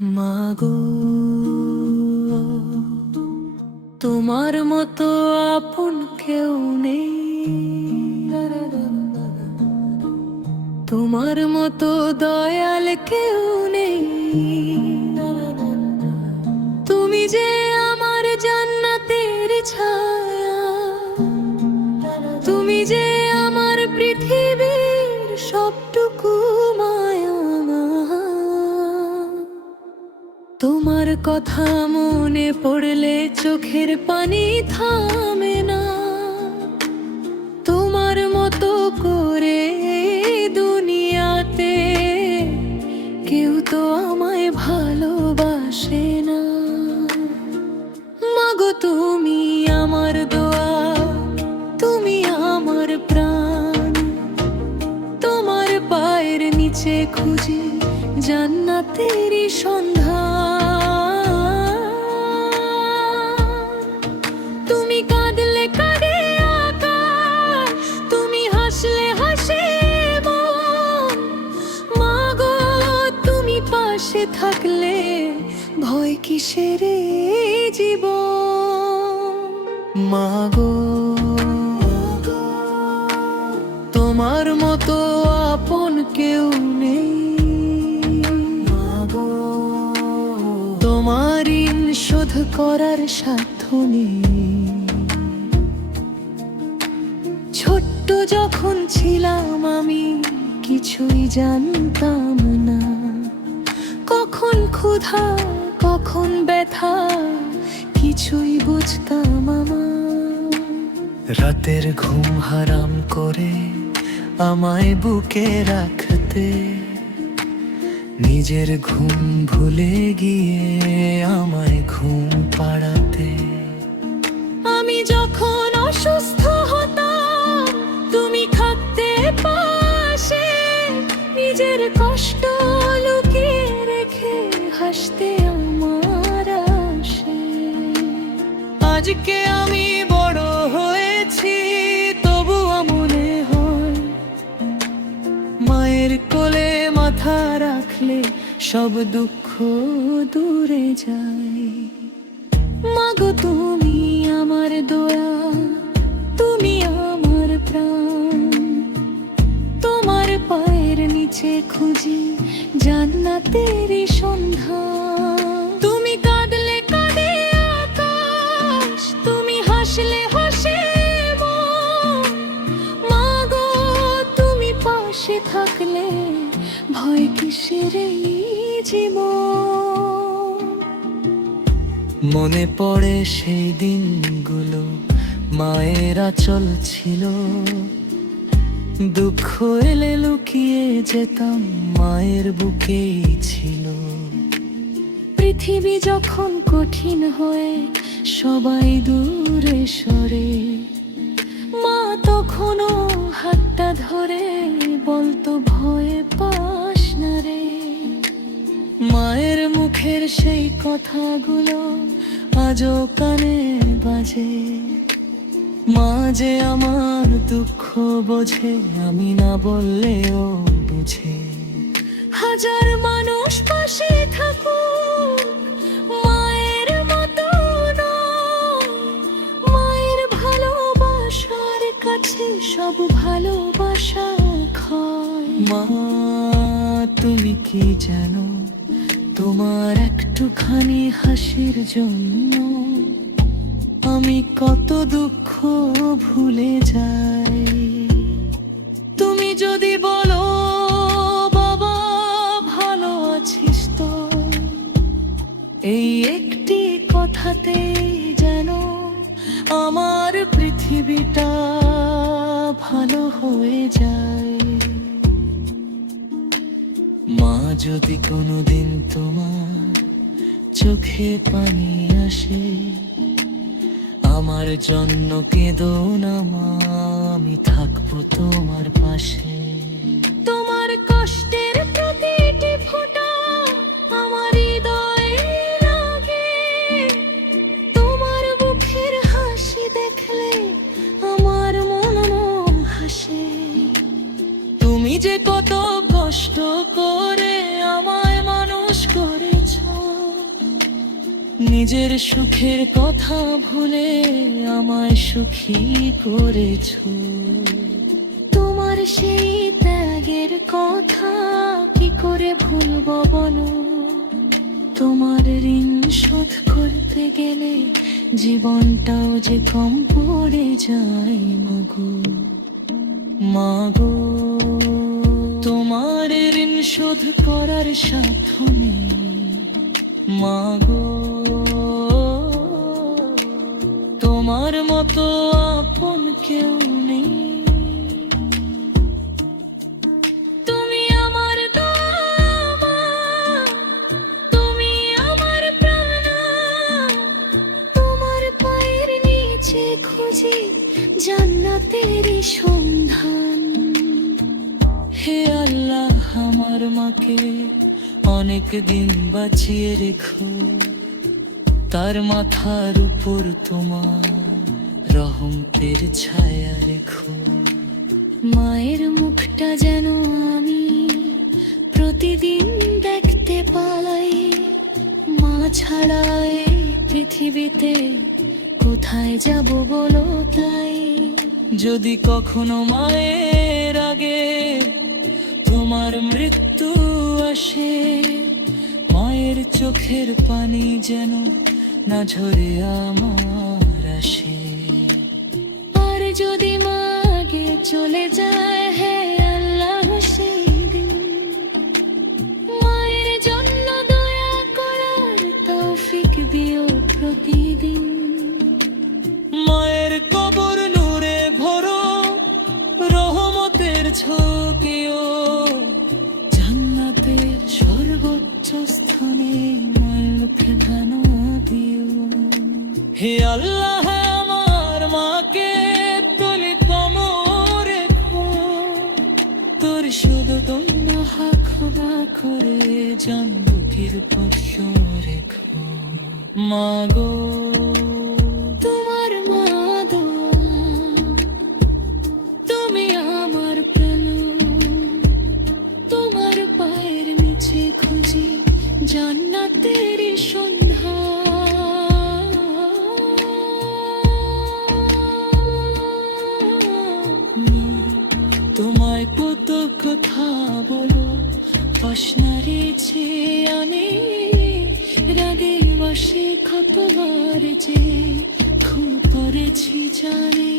মাগো, তোমার মতো আপন কেউ নেই, তোমার মতো দয়াল কেউ নেই। তুমি যে আমার জান্নাতের ছায়া, তুমি যে আমার পৃথিবীর সবটুকু মায়া। তোমার কথা মনে পড়লে চোখের পানি থামে না। তোমার মতো করে দুনিয়াতে কেউ তো আমায় ভালোবাসে না। মাগো, তুমি আমার দোয়া, তুমি আমার প্রাণ। তোমার পায়ের নিচে খুঁজি জান্নাতেরই সন্ধান। তুমি কাঁদলে কাঁদে আকাশ, তুমি হাসলে হাসে মন। মাগো, তুমি পাশে থাকলে ভয় কিসের জীবন। মাগো, তোমার মতো আপন কেউ নেই। মাগো, তোমার ঋণ শোধ করার সাধ্য নেই। ছোট্ট যখন ছিলাম আমি কিছুই জানতাম না, কখন ক্ষুধা কখন ব্যথা কিছুই বুঝতাম আমার। রাতের ঘুম হারাম করে আমায় বুকে রাখতে, নিজের ঘুম ভুলে গিয়ে আমায় ঘুম পাড়াতে। আমি যখন অসুস্থ হতাম তুমি থাকতে পাশে, নিজের কষ্ট লুকিয়ে রেখে হাসতে আমার আসে। আজকে আমি বড় হয়েছি তবুও মনে হয় মায়ের কোলে মাথা রাখলে সব দুঃখ দূরে যায়। মাগো, তুমি আমার দোয়া, তুমি আমার প্রাণ। তোমার পায়ের নিচে খুঁজি জান্নাতেরই সন্ধান। তুমি কাঁদলে কাঁদে আকাশ, তুমি হাসলে হাসে মন। মাগো, তুমি পাশে থাকলে ভয় কিসের জীবন। মনে পড়ে সেই দিনগুলো, মায়ের আঁচল ছিল। দুঃখ এলে লুকিয়ে যেতাম মায়ের বুকেই ছিল। পৃথিবী যখন কঠিন হয়ে সবাই দূরে সরে, মা তখনও হাতটা ধরে বলতো ভয়ে পাস না রে। মায়ের মুখের সেই কথাগুলো আজও কানে বাজে। মা যে আমার দুঃখ বোঝে, আমি না বললেও বুঝে। হাজার মানুষ পাশে থাকুক, মায়ের মতো নয়। মায়ের ভালোবাসার কাছে সব ভালোবাসা ক্ষয়। মা, তুমি কি জানো তোমার একটুখানি হাসির জন্য আমি কত দুঃখ ভুলে যাই। তুমি যদি বলো বাবা ভালো আছিস তো, এই একটি কথাতেই যেন আমার পৃথিবীটা ভালো হয়ে যায়। মা, যদি কোনোদিন তোমার চোখে পানি আসে, আমার জন্য কেঁদো না মা, আমি থাকবো তোমার পাশে। তোমার কষ্টের প্রতিটি ফোঁটা আমার হৃদয়ে লাগে। তোমার মুখের হাসি দেখলে আমার মন হাসে। তুমি যে কত কষ্ট করে আমায় মানুষ করেছো, নিজের সুখের কথা ভুলে আমায় সুখী করেছো। তোমার সেই ত্যাগের কথা কি করে ভুলবো বলো। তোমার ঋণ শোধ করতে গেলে জীবনটাও যে কম পড়ে যায় মাগো। মাগো তোমার ঋণ শোধ করার সাধ্য নেই মাগো। তোমার মতো আপন কেউ নেই। তুমি আমার দোয়া, তুমি আমার প্রাণ, তোমার পায়ের নিচে খুঁজি জান্নাতের সন্ধান। হে আল্লাহ আমার মাকে অনেক দিন বাঁচিয়ে রেখো, তার মাথার উপর তোমার রহমতের ছায়া রেখো। মায়ের মুখটা যেন আমি প্রতিদিন দেখতে পাই, মা ছাড়া এই পৃথিবীতে কোথায় যাব বলো তাই। যদি কখনো মায়ের আগে তোমার মৃত্যু আসে, মায়ের চোখের পানি যেন না ঝরে আমার আসে। আর যদি মা আগে চলে যায়, হে আল্লাহ সেই দিন মায়ের জন্য দয়া করার তৌফিক দিও প্রতিদিন। মায়ের কবর নূরে ভরো, রহমতের ঝোঁকিও জান্নাতের সর্বোচ্চ স্থানে মায়ের ধানা দিও। হে আল্লাহ আমার মাকে তুলিতম রেখো, তোর শুধু তোমরা খোদা করে জান্নাতের পথ রেখো মাগো। তোমার মা দোয়া, তুমি আমার প্রাণ, তোমার পায়ের নিচে খুঁজি জান্নাতের সন্ধান। তোমায় কত কথা বলো, পাশনারে যে আনে রাগে বসে কতবার যে খুব করেছি জানি।